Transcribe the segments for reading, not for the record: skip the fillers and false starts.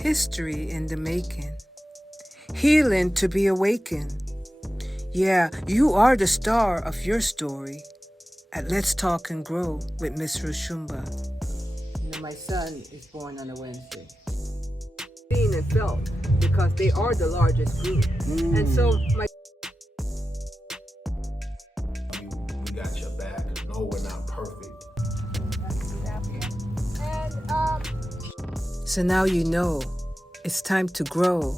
History in the making. Healing to be awakened. Yeah, you are the star of your story at Let's Talk and Grow with Miss Roshumba. You know, my son is born on a Wednesday. Seen and felt because they are the largest group. And so my we got your back. No, we're not perfect. So now you know it's time to grow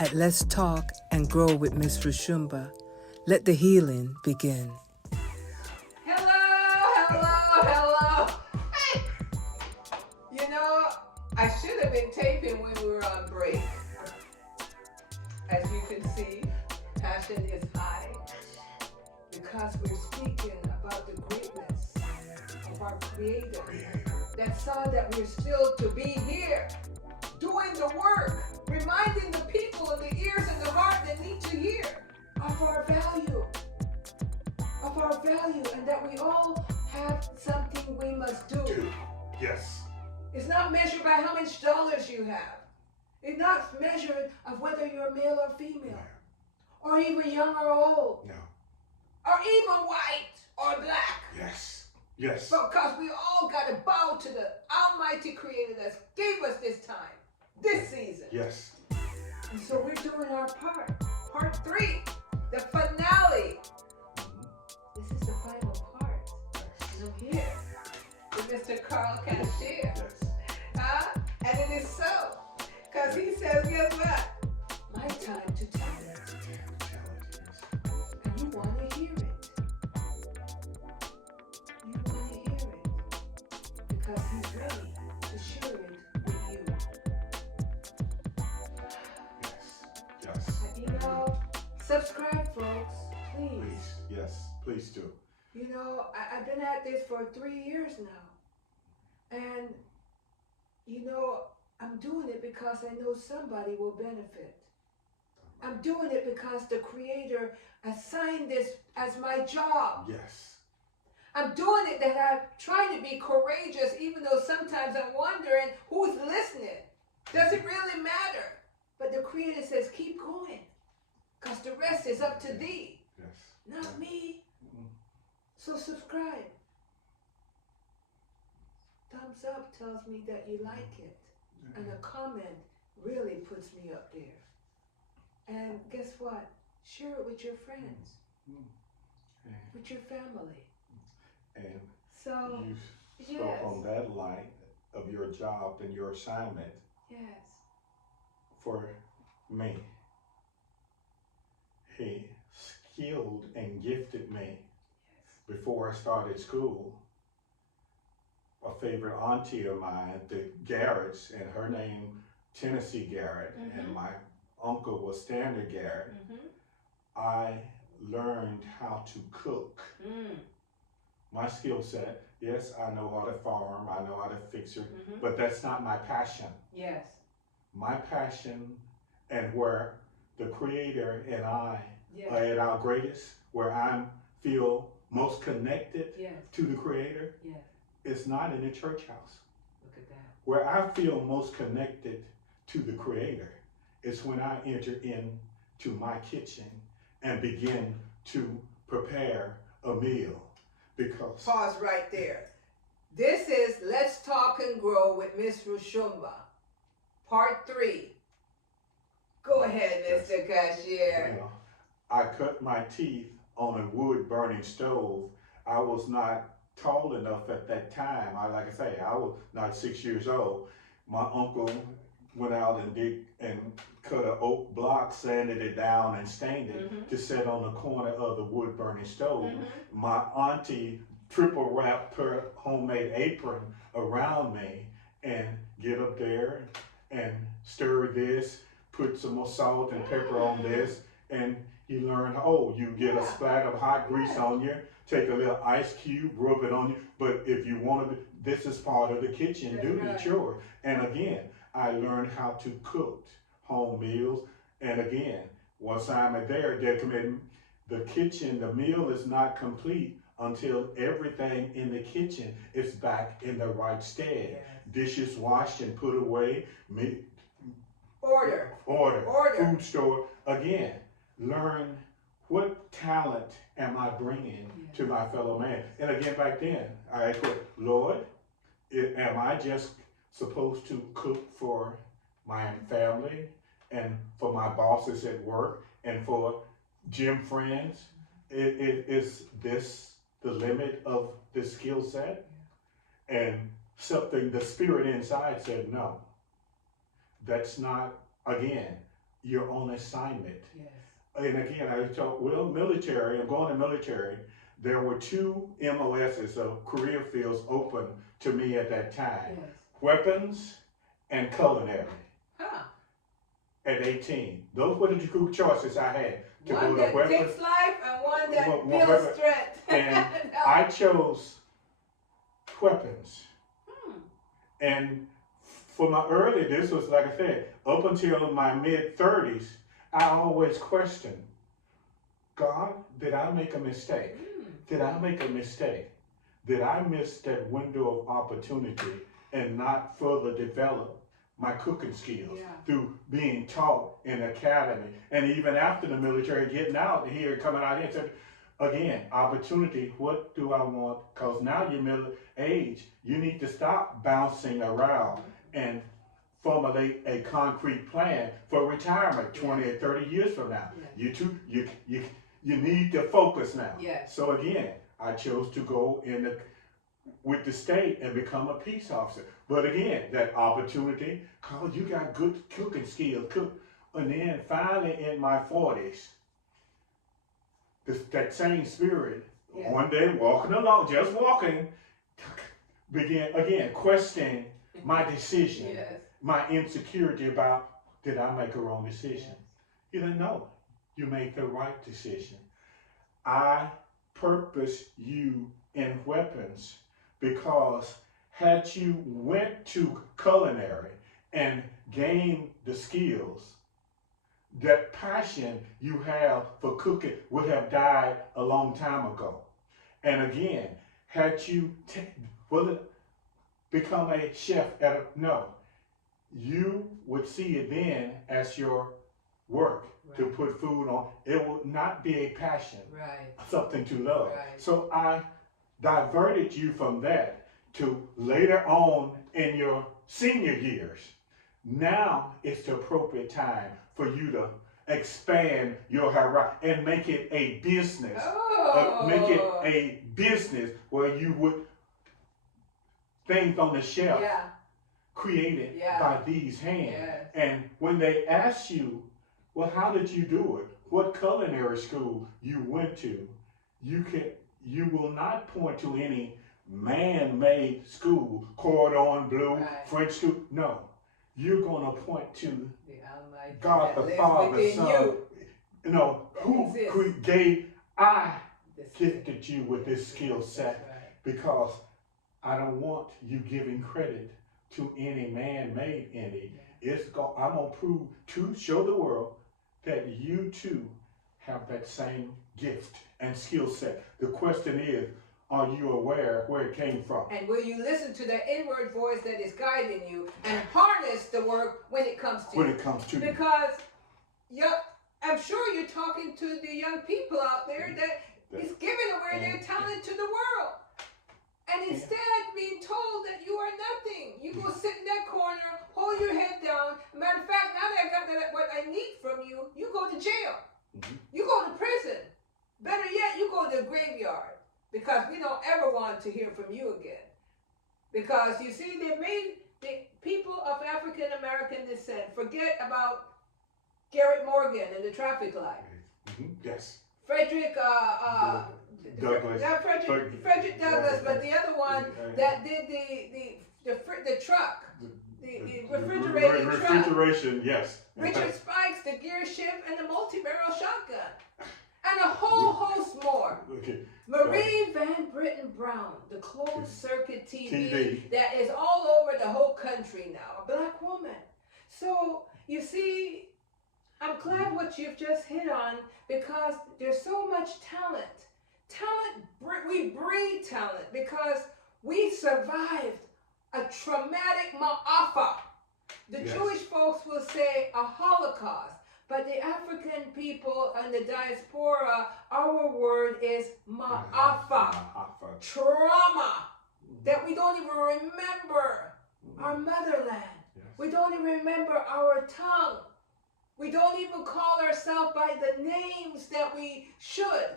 at Let's Talk and Grow with Miss Roshumba. Let the healing begin. Hello. Hey. You know, I should have been taping when we were on break. As you can see, passion is high because we're speaking about the greatness of our Creator that saw that we're still to be here, doing the work, reminding the people in the ears and the heart that need to hear of our value, and that we all have something we must do. Yes. It's not measured by how much dollars you have. It's not measured of whether you're male or female, or even young or old, No. or even white or black. Yes. Because we all got to bow to the Almighty Creator that gave us this time, this season. Yes. And so we're doing our part 3, the finale. This is the final part. And I'm here with Mr. Karl Cashier. Yes. And it is so. Because he says, guess what? My time to tell it. And you want to hear it. You want to hear it. Because he's ready to share it with you. Yes. And, you know, subscribe, folks. Please. Yes. Please do. You know, I've been at this for 3 years now. And, you know, I'm doing it because I know somebody will benefit. I'm doing it because the Creator assigned this as my job. Yes. I'm doing it that I'm trying to be courageous, even though sometimes I'm wondering who's listening. Does it really matter? But the Creator says, keep going, because the rest is up to thee, not me. So subscribe. Thumbs up tells me that you like it. And a comment really puts me up there. And guess what? Share it with your friends, with your family. And So, you spoke on that line of your job and your assignment. Yes. For me. He skilled and gifted me before I started school. A favorite auntie of mine, the Garretts, and her name Tennessee Garrett, and my uncle was Standard Garrett. I learned how to cook. My skill set, yes, I know how to farm, I know how to fix it, but that's not my passion. Yes. My passion, and where the Creator and I are at our greatest, where I feel most connected to the Creator, it's not in the church house. Look at that. Where I feel most connected to the Creator is when I enter into my kitchen and begin to prepare a meal. Because pause right there. This is Let's Talk and Grow with Miss Roshumba, part 3. Go ahead, Mr. Cashier. You know, I cut my teeth on a wood burning stove. I was not tall enough at that time. I was not 6 years old. My uncle went out and cut an oak block, sanded it down, and stained it to set on the corner of the wood burning stove. My auntie triple wrapped her homemade apron around me and get up there and stir this, put some more salt and pepper on this, and you learn, you get a splat of hot grease on you, take a little ice cube, rub it on you. But if you want to, this is part of the kitchen duty, chore. And again, I learned how to cook home meals. And again, once I'm there, the kitchen, the meal is not complete until everything in the kitchen is back in the right stead. Dishes washed and put away, order, Order. food store. Again, learn what talent am I bringing to my fellow man. And again, back then, I put, Lord, am I just supposed to cook for my family and for my bosses at work and for gym friends? Is this the limit of the skill set? And something, the spirit inside said, no, that's not, again, your own assignment. Yes. And again, I told, well, military, I'm going to military. There were 2 MOSs, so career fields, open to me at that time. Yes. Weapons and culinary. Huh. At 18. Those were the 2 choices I had. To One go to that weapons, takes life and one that One builds strength. and I chose weapons. And for my early, this was like I said, up until my mid-30s, I always questioned, God, did I make a mistake? Did I make a mistake? Did I miss that window of opportunity and not further develop my cooking skills through being taught in academy? And even after the military, getting out here, coming out here and said, again, opportunity, what do I want? Because now you're middle age, you need to stop bouncing around and formulate a concrete plan for retirement 20 or 30 years from now. You need to focus now. So again, I chose to go with the state and become a peace officer. But again, that opportunity, Carl, you got good cooking skills, and then finally in my 40s, that same spirit, one day walking along, just walking, began again questioning my decision, my insecurity about, did I make a wrong decision? You didn't know. You made the right decision. I purpose you in weapons because had you went to culinary and gained the skills, that passion you have for cooking would have died a long time ago. And again, had you become a chef no, you would see it then as your work to put food on. It would not be a passion, something to love. So I diverted you from that to later on in your senior years. Now it's the appropriate time for you to expand your horizon and make it a business. Make it a business where you would things on the shelf created by these hands. And when they ask you, well, how did you do it? What culinary school you went to? You will not point to any man-made school, cordon bleu, French school. No, you're going to point to God the Father, the Son. Who gave, I gifted you with this skill set because I don't want you giving credit to any man-made any. I'm going to prove to show the world that you too have that same gift and skill set. The question is, are you aware where it came from? And will you listen to that inward voice that is guiding you and harness the work when it comes to you? Because I'm sure you're talking to the young people out there that is giving away their talent to the world. And instead being told that you are nothing. You go sit in that corner, hold your head down. Matter of fact, now that I got what I need from you, you go to jail. You go to prison. Better yet, you go to the graveyard. Because we don't ever want to hear from you again. Because you see, they made the people of African American descent forget about Garrett Morgan and the traffic light. Yes. Frederick Douglass. Not Frederick Douglass, but the other one that did the truck, the refrigerating truck. Refrigeration, yes. Richard Spikes, the gear shift, and the multi-barrel shotgun. And a whole host more. Marie Van Brittan Brown, the closed circuit TV that is all over the whole country now. A black woman. So, you see, I'm glad what you've just hit on because there's so much talent. We breed talent because we survived a traumatic ma'afa The Yes. Jewish folks will say a Holocaust, but the African people and the diaspora, our word is ma'afa, trauma, that we don't even remember our motherland. Yes. We don't even remember our tongue. We don't even call ourselves by the names that we should.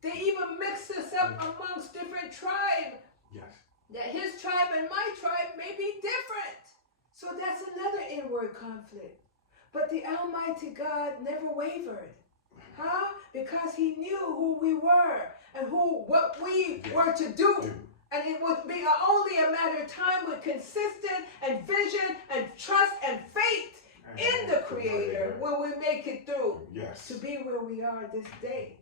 They even mix us up amongst different tribes. Yes. That his tribe and my tribe may be different. So that's another inward conflict. But the Almighty God never wavered. Huh? Because he knew who we were and what we were to do. And it would be only a matter of time with consistent and vision and trust and faith in the Creator will we make it through to be where we are this day.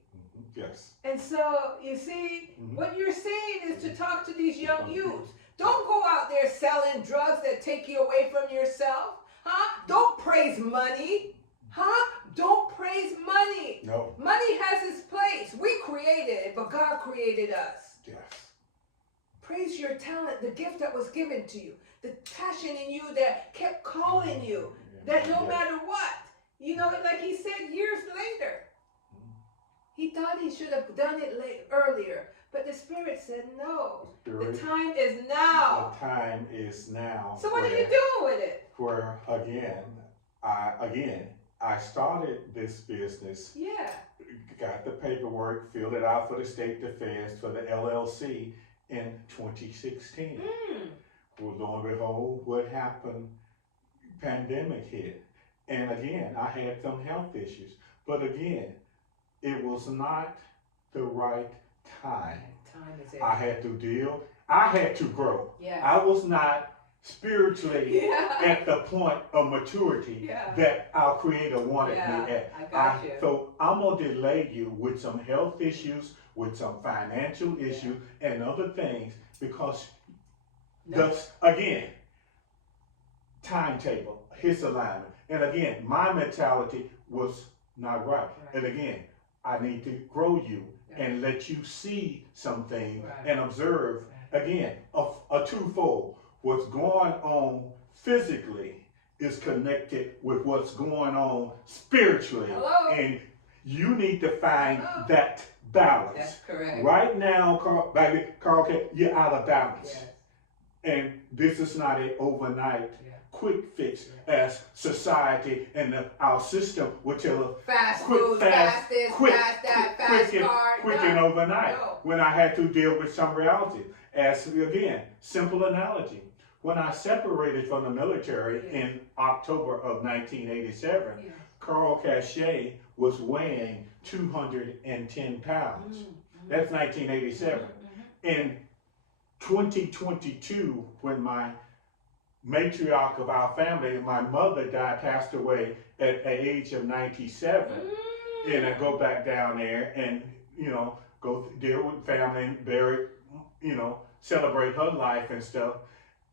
Yes. And so, you see, what you're saying is to talk to these young youths. Don't go out there selling drugs that take you away from yourself. Huh? Don't praise money. Huh? Don't praise money. No. Money has its place. We created it, but God created us. Yes. Praise your talent, the gift that was given to you, the passion in you that kept calling you, that no matter what, you know, like he said years later, he thought he should have done it earlier, but the Spirit said no. The time is now. The time is now. So what are you doing with it? Where I started this business. Yeah. Got the paperwork, filled it out for the state defense for the LLC in 2016. Well, lo and behold, what happened? Pandemic hit, and again, I had some health issues. But again, it was not the right time. Time is I had to deal. I had to grow. Yeah. I was not spiritually at the point of maturity that our Creator wanted me at. I got you. So I'm going to delay you with some health issues, with some financial issues, and other things because, again, timetable, his alignment. And again, my mentality was not right. And again, I need to grow you and let you see something and observe, again, a twofold. What's going on physically is connected with what's going on spiritually. Hello? And you need to find that balance. That's correct. Right now, Karl, you're out of balance. Yes. And this is not an overnight quick fix as society and our system will tell us Fast quick, food, fast this, fast that, fast card. Quick and overnight. No. When I had to deal with some reality. As again, simple analogy. When I separated from the military in October of 1987, Karl Cashier was weighing 210 pounds. That's 1987. In 2022, when my matriarch of our family, my mother passed away at the age of 97. And I go back down there and, go deal with family, bury, celebrate her life and stuff.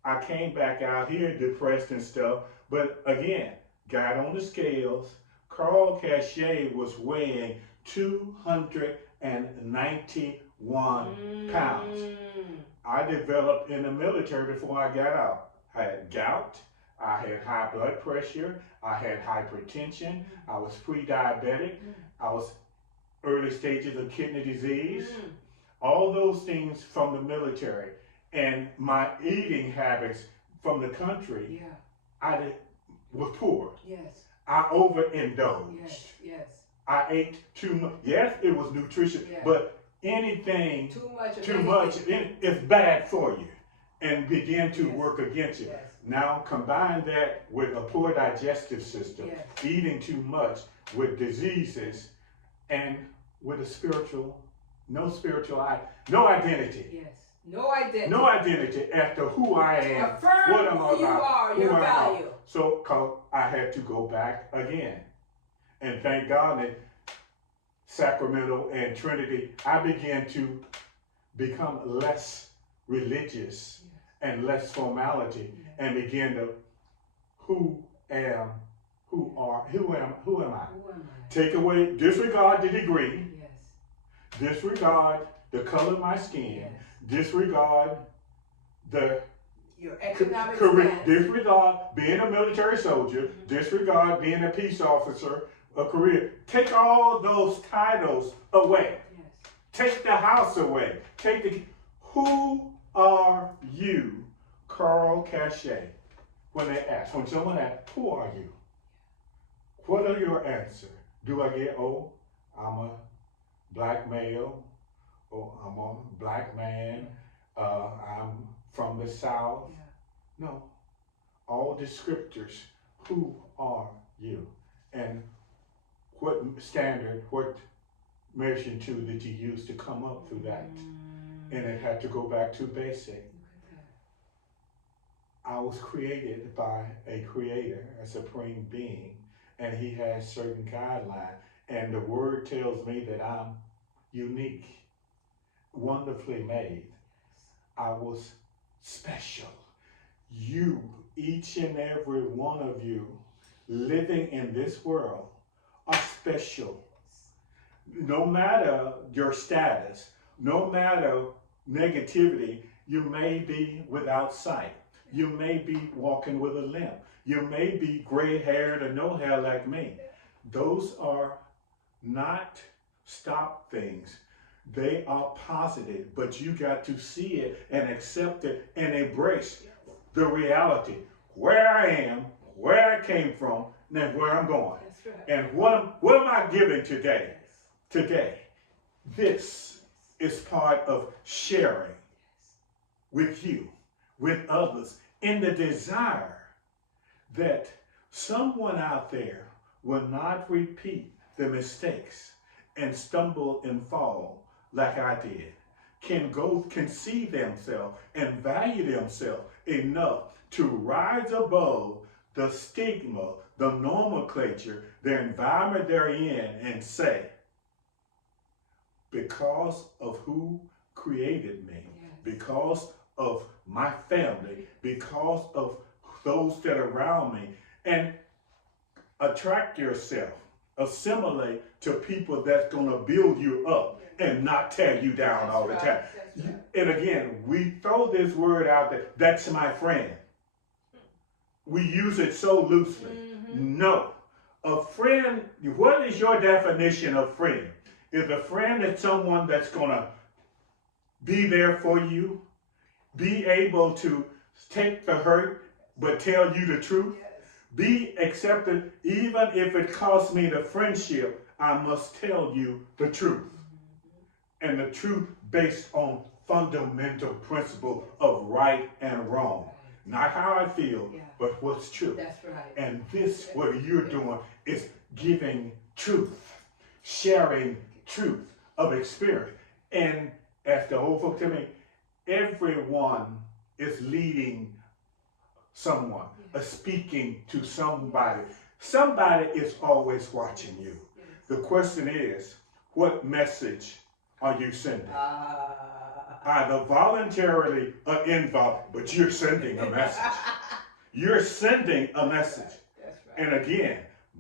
I came back out here depressed and stuff. But again, got on the scales. Karl Cashier was weighing 291 pounds. I developed in the military before I got out. I had gout, I had high blood pressure, I had hypertension, I was pre-diabetic, I was early stages of kidney disease, all those things from the military. And my eating habits from the country, I was poor. Yes. I overindulged. Yes. I ate too much. Yes, it was nutritious, but anything too much is bad for you and begin to work against you. Now combine that with a poor digestive system, eating too much, with diseases, and with a no identity. No identity. No identity as to who I am, affirm what I'm who you about, are, who your I'm value. about. So I had to go back again. And thank God that Sacramento and Trinity, I began to become less religious and less formality and begin to who am I? Take away, disregard the degree, disregard the color of my skin, disregard the Your economic Correct. stance. Disregard being a military soldier. Disregard being a peace officer, a career. Take all those titles away. Yes. Take the house away. Who are you, Karl Cashier? When they ask, when someone asks, who are you? What are your answers? Do I get, oh, I'm a black male, or I'm a black man, I'm from the South? Yeah. No. All descriptors, who are you? And what standard, what measuring tool did you use to come up through that? And it had to go back to basic. I was created by a creator, a supreme being, and he has certain guidelines. And the word tells me that I'm unique, wonderfully made. I was special. You, each and every one of you living in this world are special. No matter your status, no matter negativity, you may be without sight. You may be walking with a limp. You may be gray-haired or no hair like me. Those are not stop things. They are positive, but you got to see it and accept it and embrace the reality. Where I am, where I came from, and where I'm going. That's right. And what am I giving today? Today. This is part of sharing with you, with others, in the desire that someone out there will not repeat the mistakes and stumble and fall like I did. Can see themselves and value themselves enough to rise above the stigma, the nomenclature, the environment they're in, and say, because of who created me, because of my family, because of those that are around me, and attract yourself, assimilate to people that's going to build you up and not tear you down all the time. And again, we throw this word out there, that's my friend. We use it so loosely. No. A friend, what is your definition of friend? Is a friend is someone that's going to be there for you, be able to take the hurt, but tell you the truth? Be accepted, even if it costs me the friendship, I must tell you the truth. And the truth based on fundamental principle of right and wrong. Not how I feel, but what's true. That's right. And this, what you're doing, is giving truth, sharing truth of experience. And as the old folk tell me, everyone is leading someone, speaking to somebody. Somebody is always watching you. The question is, what message are you sending? Either voluntarily or involuntarily, but you're sending a message. You're sending a message. That's right. And again,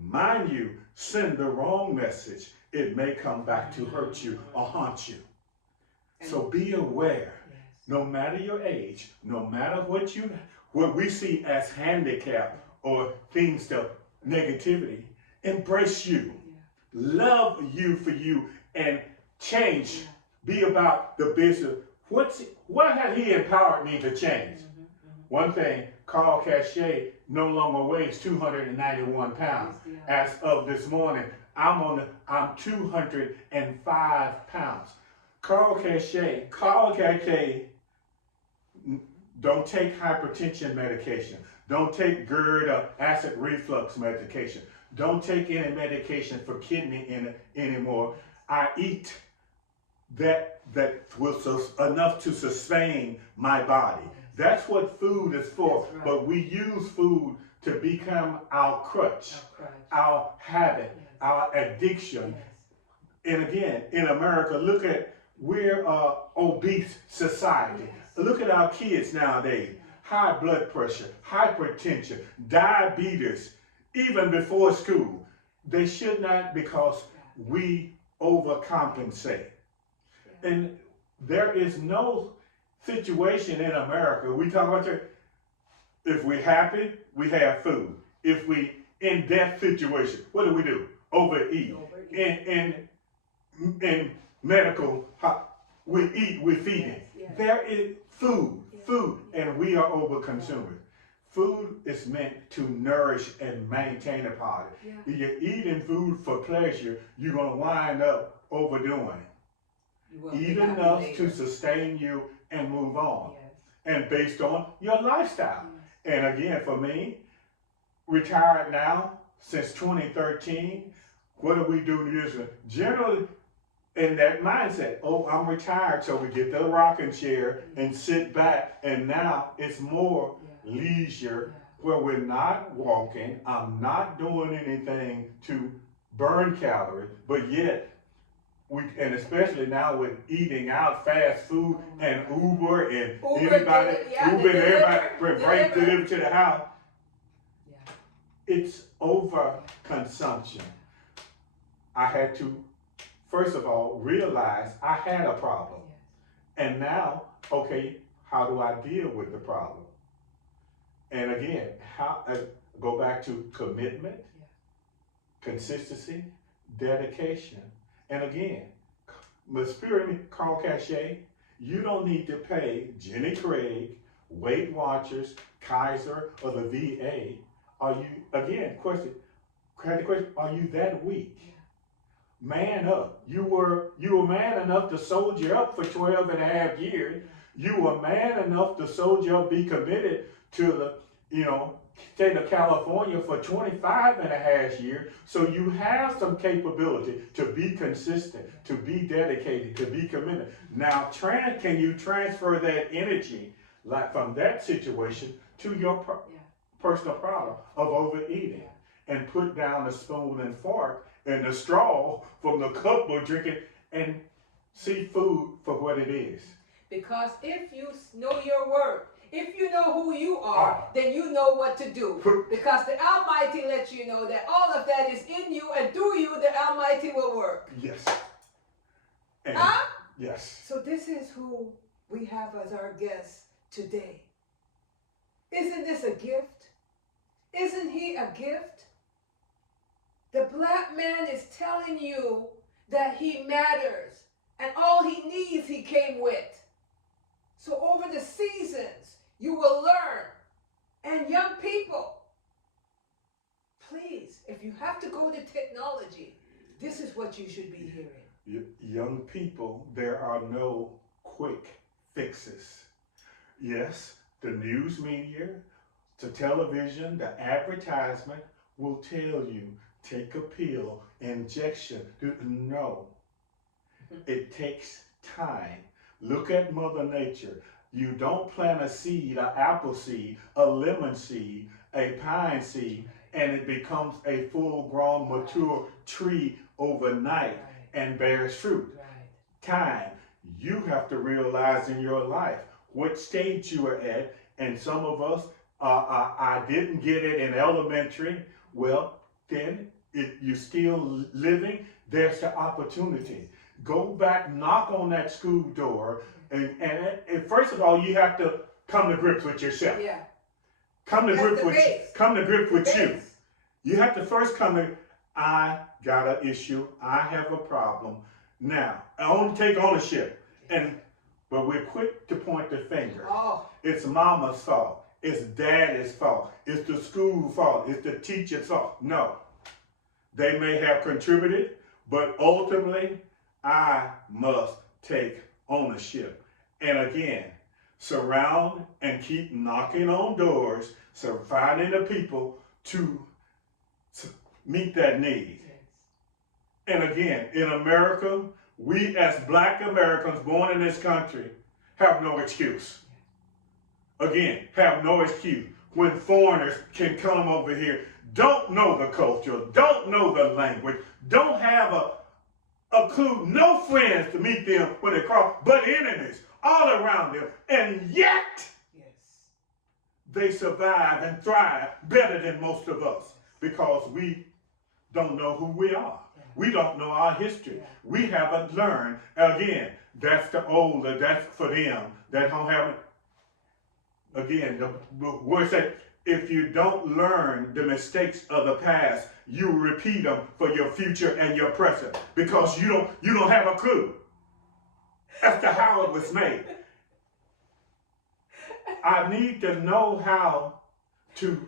mind you, send the wrong message, it may come back to hurt you or haunt you. So be aware, no matter your age, no matter what we see as handicap or things to negativity, embrace you. Love you for you and change. Be about the business. What has he empowered me to change? One thing, Karl Cashier no longer weighs 291 pounds. As of this morning, I'm 205 pounds. Karl Cashier, don't take hypertension medication. Don't take GERD or acid reflux medication. Don't take any medication for kidney anymore. I eat that was enough to sustain my body. That's what food is for. Right. But we use food to become our crutch, our habit, our addiction. And again, in America, look at, we're an obese society. Look at our kids nowadays. High blood pressure, hypertension, diabetes, even before school. They should not, because we overcompensate. And there is no situation in America, we talk about If we're happy, we have food. If we in that situation, what do? Overeat. In medical, we eat, we're feeding. Yes. There is food, Yes. and we are over consumers. Food is meant to nourish and maintain a body. Yeah. If you're eating food for pleasure, you're going to wind up overdoing it. You will Eat be happy enough later. to sustain you and move on. Yes. And based on your lifestyle. Yes. And again, for me, retired now since 2013, what do we do usually? Generally, in that mindset, oh, I'm retired, so we get the rocking chair and sit back, and now it's more leisure where we're not walking, I'm not doing anything to burn calories, but yet and especially now with eating out, fast food and Uber and everybody, bring deliver to the house. Yeah. It's over consumption. I had to, first of all, realize I had a problem. And now, okay, how do I deal with the problem? And again, go back to commitment, consistency, dedication. And again, my spirit, Karl Cashier, you don't need to pay Jenny Craig, Weight Watchers, Kaiser, or the VA. Are you, again, are you that weak? Man up. You were man enough to soldier up for 12 and a half years. You were man enough to soldier up, be committed to the, state of California for 25 and a half years. So you have some capability to be consistent, to be dedicated, to be committed. Now, can you transfer that energy like from that situation to your personal problem of overeating and put down the spoon and fork and the straw from the cup we're drinking and see food for what it is? Because if you know your worth, if you know who you are, then you know what to do. Because the Almighty lets you know that all of that is in you, and through you, the Almighty will work. Yes. And yes. So this is who we have as our guest today. Isn't this a gift? Isn't he a gift? The black man is telling you that he matters, and all he needs he came with. So over the seasons, you will learn. And young people, please, if you have to go to technology, this is what you should be hearing. Young people, there are no quick fixes. Yes, the news media, the television, the advertisement will tell you, take a pill, injection. No, it takes time. Look at Mother Nature. You don't plant a seed, an apple seed, a lemon seed, a pine seed, and it becomes a full-grown, mature tree overnight and bears fruit. Time. You have to realize in your life what stage you are at, and some of us, I didn't get it in elementary. Well, then you're still living, there's the opportunity. Go back, knock on that school door, and first of all, you have to come to grips with yourself. Yeah. Come to grips with you. You have to first I got an issue. I have a problem. Now, I want to take ownership. But we're quick to point the finger. Oh. It's mama's fault. It's daddy's fault. It's the school fault. It's the teacher's fault. No. They may have contributed, but ultimately, I must take ownership. And again, surround and keep knocking on doors, finding the people to meet that need. Yes. And again, in America, we as black Americans born in this country have no excuse. Again, have no excuse when foreigners can come over here, don't know the culture, don't know the language, don't have a clue, no friends to meet them when they cross, but enemies all around them. And yet, they survive and thrive better than most of us because we don't know who we are. We don't know our history. We haven't learned. Again, that's the older, that's for them that don't have it. Again, the word said, if you don't learn the mistakes of the past, you repeat them for your future and your present because you don't have a clue as to how it was made. I need to know how to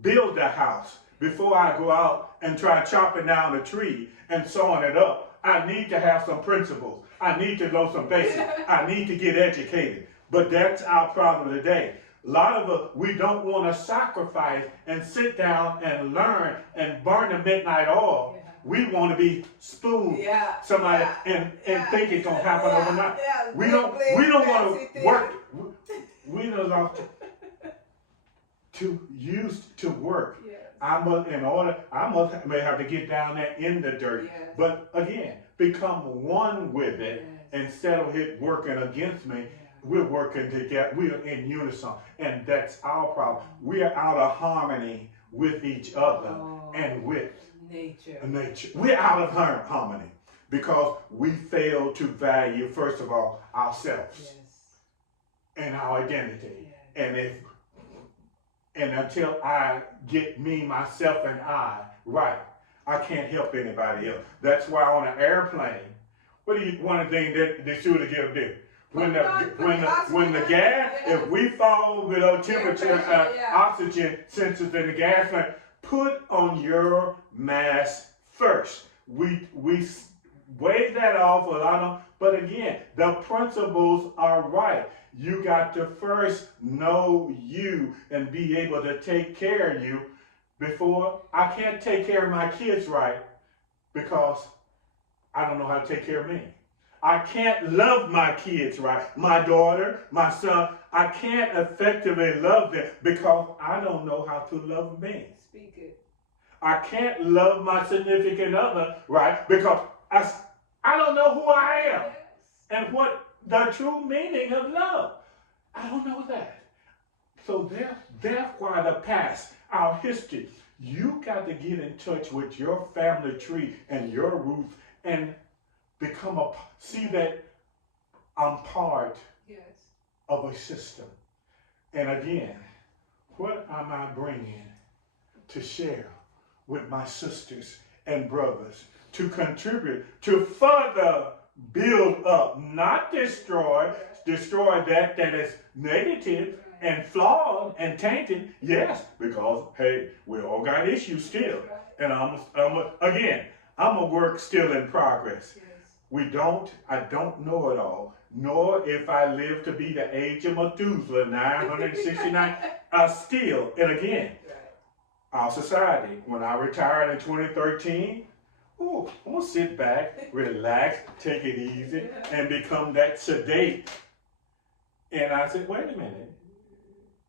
build a house before I go out and try chopping down a tree and sawing it up. I need to have some principles. I need to know some basics. I need to get educated. But that's our problem today. A lot of us, we don't want to sacrifice and sit down and learn and burn the midnight oil. Yeah. We want to be spooned somebody and think it's gonna happen overnight. We don't want to work. We don't want to use to work. Yes. I may have to get down there in the dirt. Yes. But again, become one with it instead of it working against me. We're working together. We are in unison, and that's our problem. We are out of harmony with each other and with nature. We're out of harmony because we fail to value, first of all, ourselves and our identity. Yes. And until I get me, myself, and I right, I can't help anybody else. That's why on an airplane, one of the things that they should have do? When the gas, if we fall below temperature, oxygen sensors in the gas tank, put on your mask first. We wave that off a lot of, but again, the principles are right. You got to first know you and be able to take care of you before I can't take care of my kids right because I don't know how to take care of me. I can't love my kids right. My daughter, my son, I can't effectively love them because I don't know how to love me. Speak it. I can't love my significant other right because I don't know who I am and what the true meaning of love. I don't know that. So that's why the past, our history, you got to get in touch with your family tree and your roots and see that I'm part of a system. And again, what am I bringing to share with my sisters and brothers to contribute to further build up, not destroy that is negative and flawed and tainted? Yes, because hey, we all got issues still. And I'm a work still in progress. I don't know it all, nor if I live to be the age of Methuselah, 969, still, and again, our society, when I retired in 2013, I'm gonna sit back, relax, take it easy, and become that sedate. And I said, wait a minute,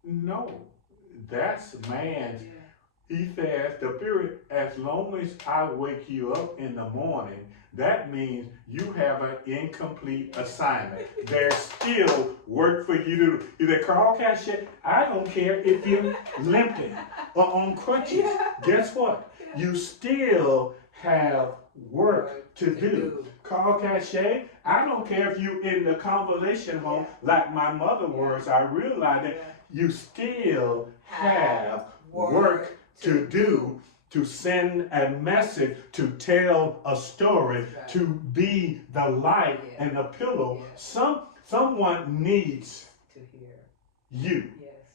no, that's man's. He says, the period, as long as I wake you up in the morning, that means you have an incomplete assignment. There's still work for you to do. You say, Karl, Cashier, I don't care if you're limping or on crutches. Guess what? You still have work to do. Karl, Cashier, I don't care if you're in the convalescent home like my mother was. I realize that you still have work to do, to send a message, to tell a story, to be the light and the pillow. Someone needs to hear you.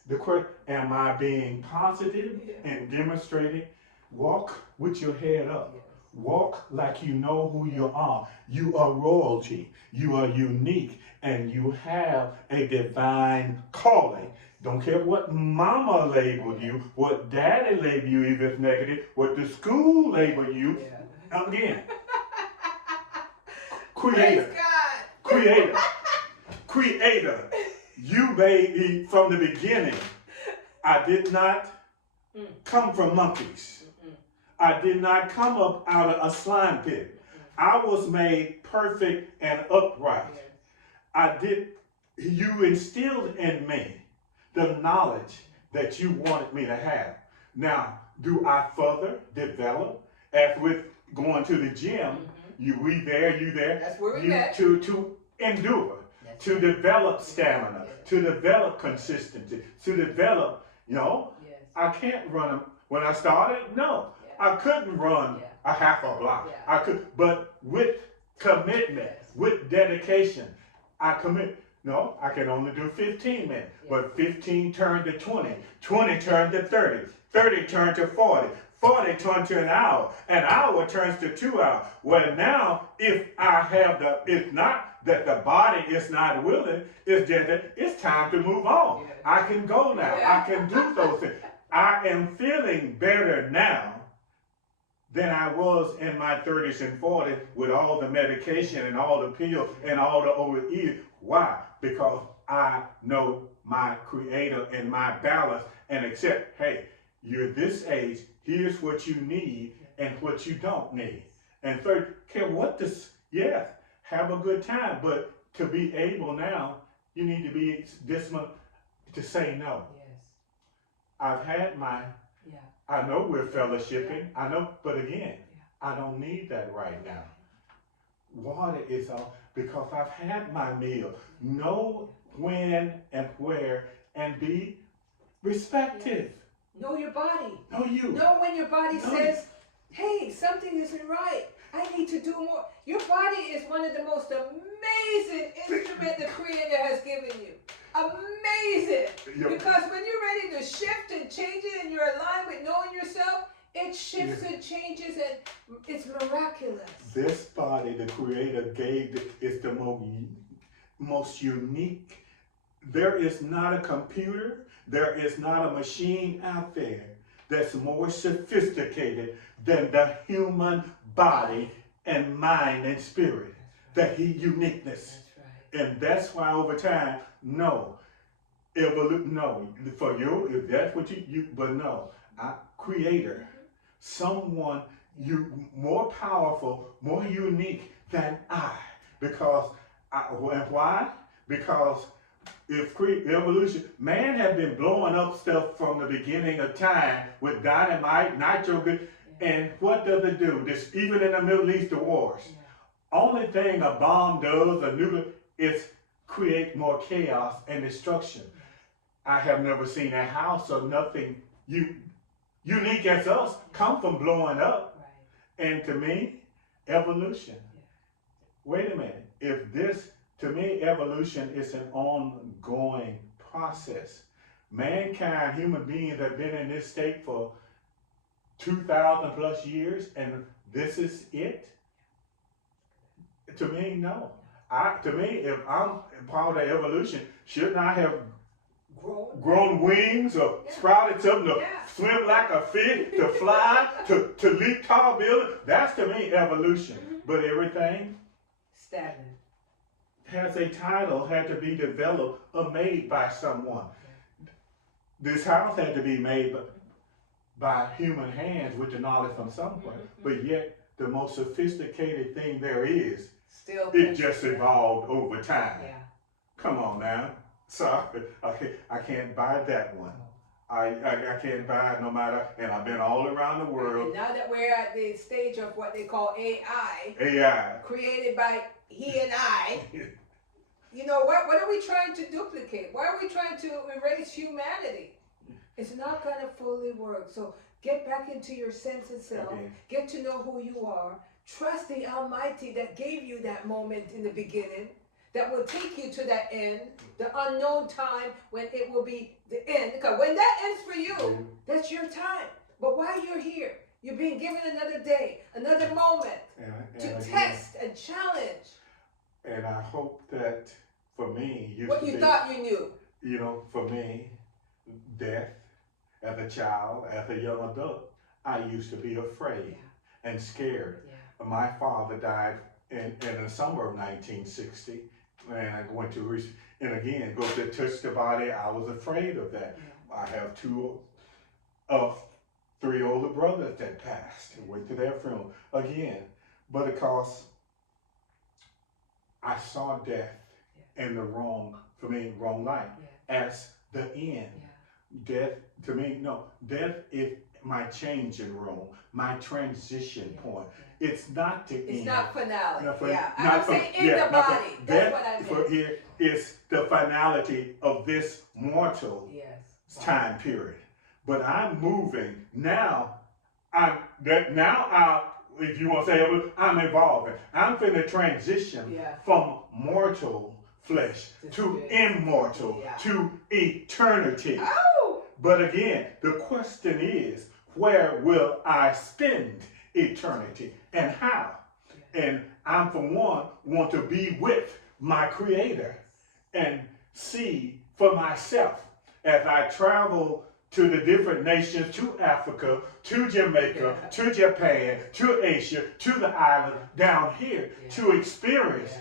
The question, am I being positive and demonstrating? Walk with your head up. Walk like you know who you are. You are royalty. You are unique, and you have a divine calling. Don't care what mama labeled you, what daddy labeled you if it's negative, what the school labeled you. Again, creator. You made me from the beginning. I did not come from monkeys. I did not come up out of a slime pit. I was made perfect and upright. You instilled in me the knowledge that you wanted me to have. Now, do I further develop? As with going to the gym, you there. That's where we met. To endure. to develop stamina, to develop consistency, to develop, I can't run. When I started, no, I couldn't run a half a block. I could, but with commitment, with dedication, I commit. No, I can only do 15 minutes, but 15 turned to 20, 20 turned to 30, 30 turned to 40, 40 turned to an hour turns to 2 hours. Well, now, if I have it's not that the body is not willing, it's just that it's time to move on. I can go now. I can do those things. I am feeling better now than I was in my 30s and 40s with all the medication and all the pills and all the overeating. Why? Because I know my Creator and my balance and accept, hey, you're this age, here's what you need and what you don't need. And third, have a good time, but to be able now, you need to be disciplined to say no. I've had I know we're fellowshipping, I know, but again, I don't need that right now. Water is all, because I've had my meal. Know when and where and be respective. Know your body. Know you. Know when your body says, hey, something isn't right. I need to do more. Your body is one of the most amazing instruments the Creator has given you. Amazing. Because when you're ready to shift and change it and you're aligned with knowing yourself, it shifts and changes and it's miraculous. This body the Creator gave is the most unique. There is not a computer, there is not a machine out there that's more sophisticated than the human body and mind and spirit. That uniqueness. And that's why over time, for you, if that's what but no, Creator, someone more powerful, more unique than I. Because, and why? Because if evolution, man had been blowing up stuff from the beginning of time with dynamite, nitro, and what does it do? This, even in the Middle East, the wars. Only thing a bomb does, a nuclear, is create more chaos and destruction. I have never seen a house or nothing unique as us come from blowing up. And to me, evolution. Wait a minute. To me, evolution is an ongoing process. Mankind, human beings have been in this state for 2,000 plus years, and this is it? To me, no. To me, if I'm part of the evolution, shouldn't I have grown wings or sprouted something to swim like a fish, to fly, to leap tall buildings? That's to me evolution. But everything stagnant has a title, had to be developed or made by someone. This house had to be made by human hands with the knowledge from somewhere. But yet, the most sophisticated thing there is, it just evolved over time. Come on now. Sorry, I can't buy that one. I can't buy it no matter, and I've been all around the world. And now that we're at the stage of what they call AI, created by he and I, what are we trying to duplicate? Why are we trying to erase humanity? It's not going to fully work. So get back into your sense of self, get to know who you are, trust the Almighty that gave you that moment in the beginning, that will take you to that end, the unknown time when it will be the end. Because when that ends for you, that's your time. But while you're here, you're being given another day, another moment to test and challenge. And I hope that for me, what you thought you knew. For me, death as a child, as a young adult, I used to be afraid and scared. My father died in the summer of 1960. And I went to, and again, go to touch the body. I was afraid of that. I have three older brothers that passed and went to their funeral again. But because I saw death in the wrong light as the end. Death, to me, death is my changing room, my transition point. It's not the It's end. not finale. Yeah, I Not don't say in the body. That's what I meant. Here is the finality of this mortal Yes. time period. But I'm moving now. If you want to say, I'm evolving. I'm finna transition from mortal flesh to immortal to eternity. Oh! But again, the question is, where will I spend eternity and how? And I'm, for one, want to be with my Creator and see for myself as I travel to the different nations, to Africa, to Jamaica, to Japan, to Asia, to the island down here to experience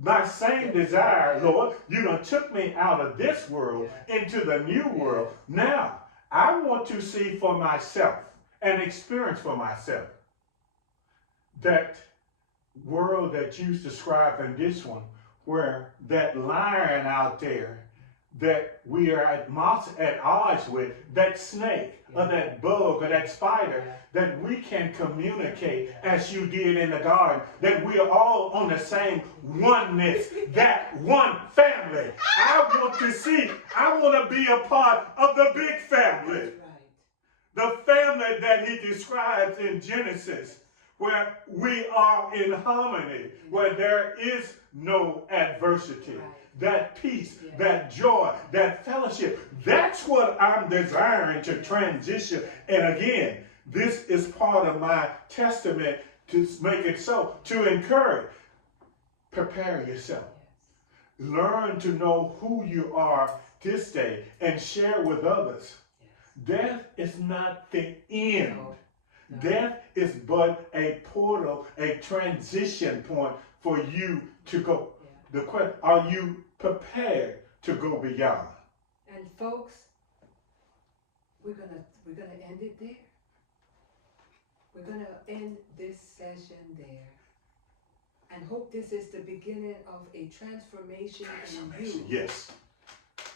my same desire, Lord. You done took me out of this world into the new world. Now, I want to see for myself and experience for myself that world that you described in this one, where that lion out there that we are at odds with, that snake or that bug or that spider, that we can communicate as you did in the garden, that we are all on the same oneness, that one family. I want to be a part of the big family. The family that he describes in Genesis, where we are in harmony, where there is no adversity. That peace, that joy, that fellowship. That's what I'm desiring to transition. And again, this is part of my testament to make it so, to encourage. Prepare yourself. Learn to know who you are this day and share with others. Death is not the end. Death is but a portal, a transition point for you to go. The question, are you prepared to go beyond? And folks, we're gonna end it there. We're gonna end this session there. And hope this is the beginning of a transformation in you. Yes.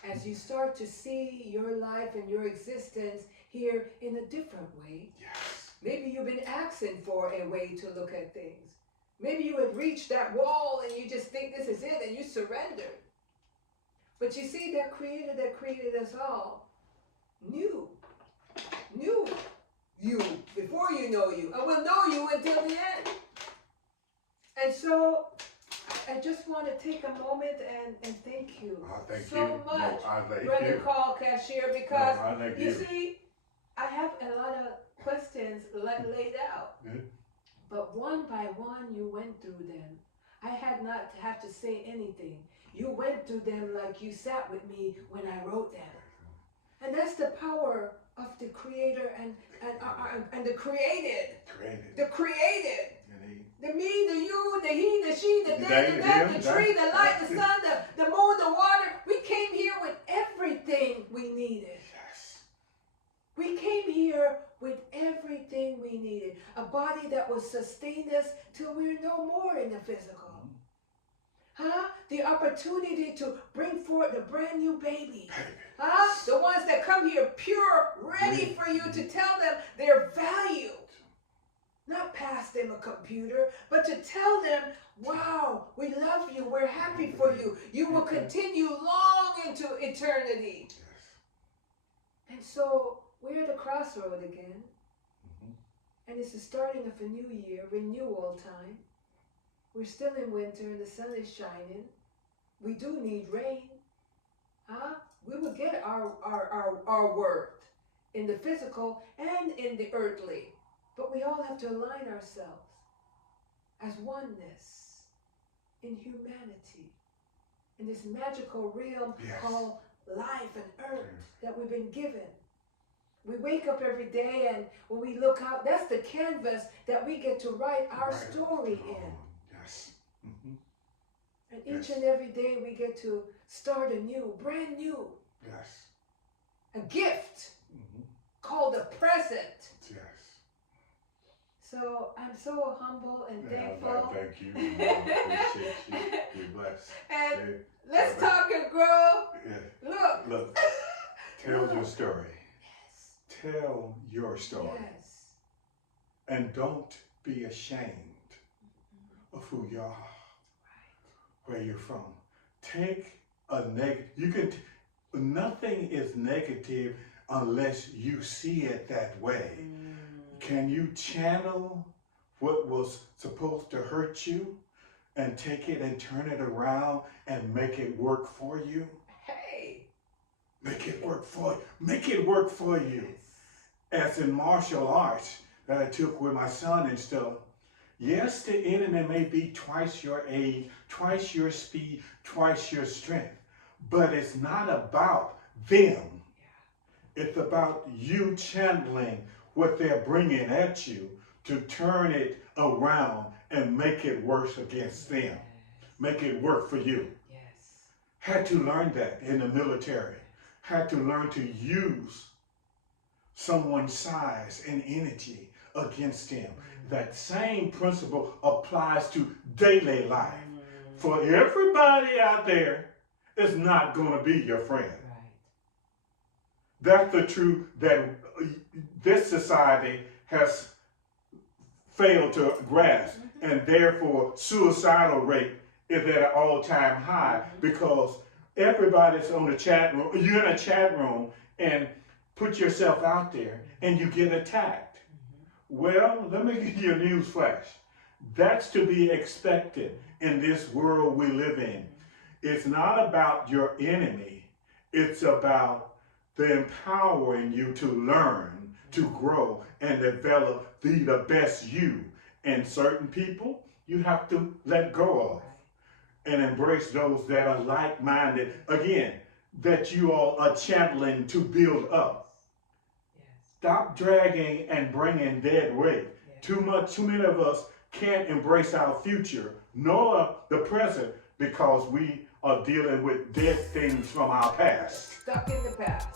As you start to see your life and your existence here in a different way. Yes. Maybe you've been asking for a way to look at things. Maybe you had reached that wall and you just think this is it and you surrendered. But you see, that Creator that created us all knew you before you know you, and will know you until the end. And so I just want to take a moment and thank you so much, Brother Karl, Cashier, because you see, I have a lot of questions laid out. But one by one, you went through them. I had not to have to say anything. You went through them like you sat with me when I wrote them. And that's the power of the Creator and the created. The created. The me, the you, the he, the she, the they, the them, the tree, the light, the sun, the moon, the water. We came here with everything we needed. Yes. We came here with everything we needed. A body that will sustain us till we're no more in the physical. The opportunity to bring forth a brand new baby. The ones that come here pure, ready for you to tell them their value. Not pass them a computer, but to tell them, wow, we love you, we're happy for you. You will continue long into eternity. And so we're at the crossroad again. And it's the starting of a new year, renewal time. We're still in winter and the sun is shining. We do need rain. We will get our worth in the physical and in the earthly. But we all have to align ourselves as oneness in humanity, in this magical realm called life and earth that we've been given. We wake up every day, and when we look out, that's the canvas that we get to write our story in. Yes. And each and every day we get to start anew, brand new. Yes. A gift called a present. Yes. So I'm so humble and thankful. Thank you. Appreciate you. You're blessed. And let's talk and grow. Yeah. Look. Tell your story. Yes. Tell your story. Yes. And don't be ashamed of who you are, where you're from. Take a negative, nothing is negative unless you see it that way. Can you channel what was supposed to hurt you and take it and turn it around and make it work for you? Hey. Make it work for you. Make it work for you. As in martial arts that I took with my son and stuff. Yes, the enemy may be twice your age, twice your speed, twice your strength. But it's not about them. It's about you channeling what they're bringing at you to turn it around and make it worse against them. Make it work for you. Yes. Had to learn that in the military. Had to learn to use someone's size and energy against them. That same principle applies to daily life. For everybody out there is not going to be your friend. That's the truth that this society has failed to grasp, and therefore suicidal rate is at an all-time high because everybody's on the chat room. You're in a chat room and put yourself out there and you get attacked. Well, let me give you a news flash. That's to be expected in this world we live in. It's not about your enemy. It's about the empowering you to learn, to grow, and develop, be the best you. And certain people you have to let go of and embrace those that are like-minded. Again, that you all are channeling to build up. Stop dragging and bringing dead weight. Too many of us can't embrace our future nor the present because we are dealing with dead things from our past. Stuck in the past.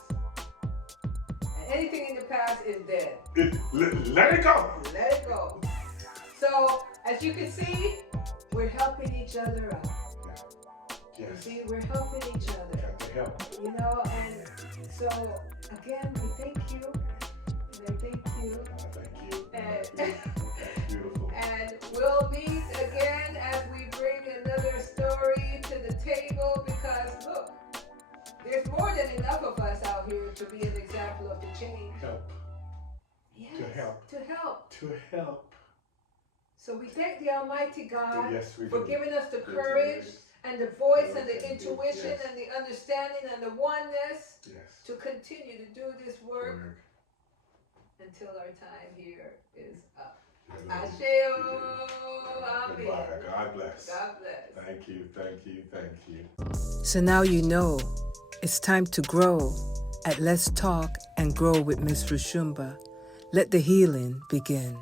And anything in the past is dead. Let it go. Let it go. So, as you can see, we're helping each other out. Yes. You see, we're helping each other. Got to help. You know, and so, again, we thank you. And thank you. Thank you. And, That's beautiful. and we'll meet again as we bring another story to the table because, look, there's more than enough of us out here to be an example of the change. Help. Yes, To help. To help. To help. So we thank the Almighty God Yes, we for do. giving us the Yes, courage yes. and the voice and the Yes, intuition yes. and the understanding and the oneness Yes. to continue to do this work Word. until our time here is up. Hallelujah. Asheo, amen. Goodbye. God bless. God bless. Thank you, thank you, thank you. So now you know it's time to grow at Let's Talk and Grow with Miss Roshumba. Let the healing begin.